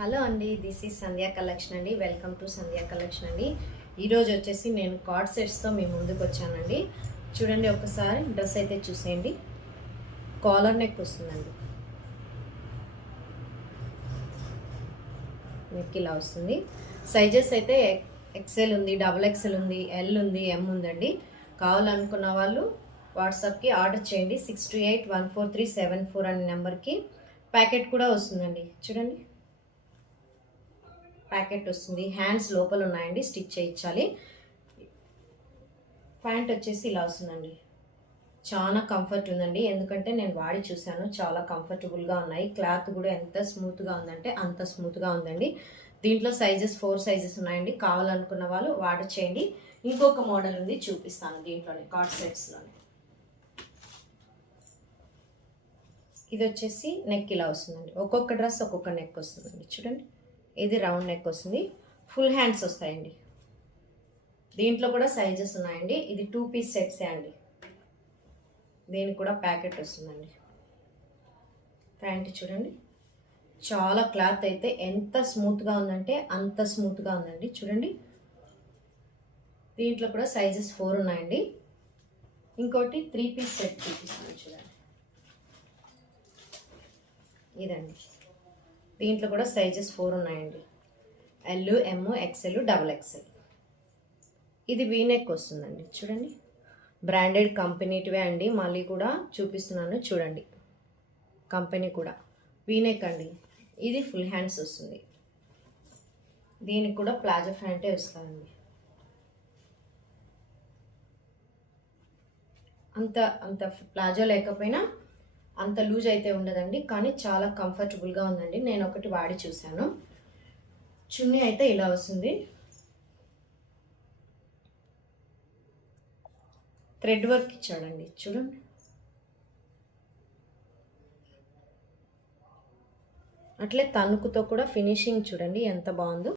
Hello అండి, this is Sandhya collection అండి. Welcome to Sandhya collection అండి. ఈరోజు వచ్చేసి నేను కార్డ్ సెట్స్తో మీ ముందుకు వచ్చానండి. చూడండి, ఒకసారి డ్రెస్ అయితే చూసేయండి. కాలర్ నెక్ వస్తుందండి. నెక్ ఇలా వస్తుంది. సైజెస్ అయితే ఎక్సెల్ ఉంది, డబుల్ ఎక్సెల్ ఉంది, ఎల్ ఉంది, ఎం ఉందండి. కావాలనుకున్న వాళ్ళు వాట్సాప్కి ఆర్డర్ చేయండి. 62814374 అనే నెంబర్కి. ప్యాకెట్ కూడా వస్తుందండి. చూడండి, ప్యాకెట్ వస్తుంది. హ్యాండ్స్ లోపల ఉన్నాయండి, స్టిచ్ చేయించాలి. ప్యాంట్ వచ్చేసి ఇలా వస్తుందండి. చాలా కంఫర్ట్ ఉందండి, ఎందుకంటే నేను వాడి చూశాను. చాలా కంఫర్టబుల్గా ఉన్నాయి. క్లాత్ కూడా ఎంత స్మూత్గా ఉందంటే అంత స్మూత్గా ఉందండి. దీంట్లో సైజెస్ 4 సైజెస్ ఉన్నాయండి. కావాలనుకున్న వాళ్ళు ఆర్డర్ చేయండి. ఇంకొక మోడల్ ఉంది, చూపిస్తాను దీంట్లోనే, కార్డ్ సెట్స్లోనే. ఇది వచ్చేసి నెక్ ఇలా వస్తుందండి. ఒక్కొక్క డ్రెస్ ఒక్కొక్క నెక్ వస్తుందండి. చూడండి, ఇది రౌండ్ నెక్ వస్తుంది. ఫుల్ హ్యాండ్స్ వస్తాయండి. దీంట్లో కూడా సైజెస్ ఉన్నాయండి. ఇది 2 పీస్ సెట్సే అండి. దీనికి కూడా ప్యాకెట్ వస్తుందండి. ప్యాంట్ చూడండి, చాలా క్లాత్ అయితే ఎంత స్మూత్గా ఉందంటే అంత స్మూత్గా ఉందండి. చూడండి, దీంట్లో కూడా సైజెస్ 4 ఉన్నాయండి. ఇంకోటి 3 పీస్ సెట్ చూపిస్తాను చూడండి. ఇదండి, దీంట్లో కూడా సైజెస్ 4 ఉన్నాయండి. ఎల్, ఎమ్, ఎక్సెల్, డబుల్ ఎక్సెల్. ఇది వీనెక్ వస్తుందండి. చూడండి, బ్రాండెడ్ కంపెనీటివే అండి. మళ్ళీ కూడా చూపిస్తున్నాను చూడండి. కంపెనీ కూడా వీనెక్ అండి. ఇది ఫుల్ హ్యాండ్స్ వస్తుంది. దీనికి కూడా ప్లాజో ప్యాంటే వస్తుందండి. అంత ప్లాజో లేకపోయినా అంత లూజ్ అయితే ఉండదండి, కానీ చాలా కంఫర్టబుల్గా ఉందండి. నేను ఒకటి వాడి చూశాను. చున్నీ అయితే ఇలా వస్తుంది. థ్రెడ్ వర్క్ ఇచ్చాడండి. చూడండి, అట్లే తణుకుతో కూడా ఫినిషింగ్ చూడండి ఎంత బాగుందో.